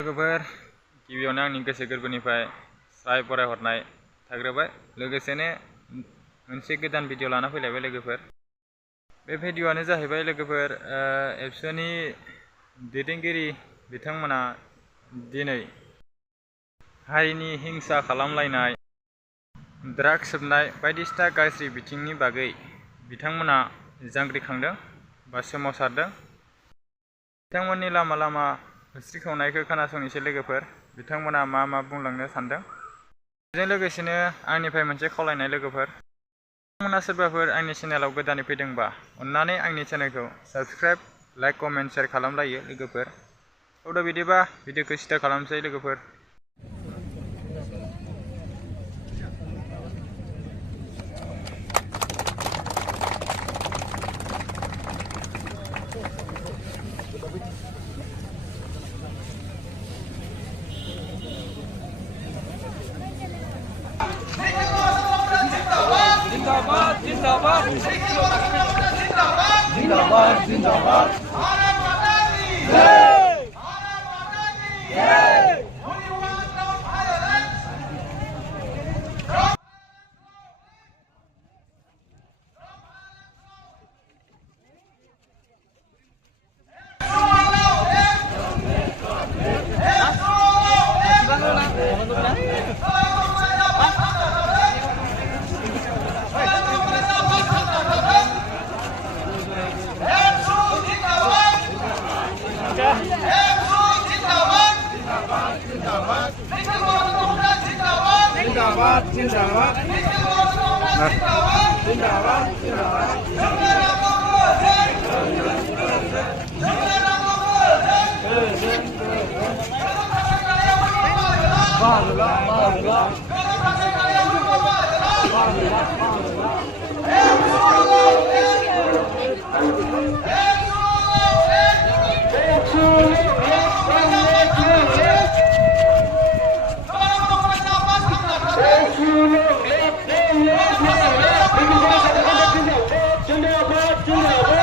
लोगोफोर गिबियावनो आंनि गोसो गोरबोनिफ्राय स्राय बरायहरनाय थाग्रोबाय। लोगोसेनो मोनसे गोदान भिडिअ लाना फैलायबाय लोगोफोर। बे भिडिअआनो जाहैबाय लोगोफोर एबसुनि दैदेनगिरि बिथांमोना दिनै हारिनि हिंसा खालामलायनाय, ड्राग्स सोबनाय बायदिसिना गाज्रि बिथिंनि बागै बिथांमोना जांग्रिखांदों बा सोमावसारदों। बिथांमोननि लामा लामा होस्रिखावनायखौ खोनासंनोसै लोगोफोर, बिथांमोना मा मा बुंलांनो सानदों। बेजों लोगोसेनो आंनिफ्राय मोनसे खावलायनाय लोगोफोर, नोंथांमोना सोरबाफोर आंनि चेनेलाव गोदानै फैदोंबा अन्नानै आंनि चेनेलखौ साबस्क्राइब, लाइक, कमेन्ट, शेयार खालामलायो लोगोफोर। थ' बिदिबा भिडिअखौ स्टार्ट खालामसै लोगोफोर। जिंदाबाद जिंदाबाद जिंदाबाद जिंदाबाद भारत माता की जय भारत माता की जय जिंदाबाद जिंदाबाद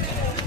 जिंदाबाद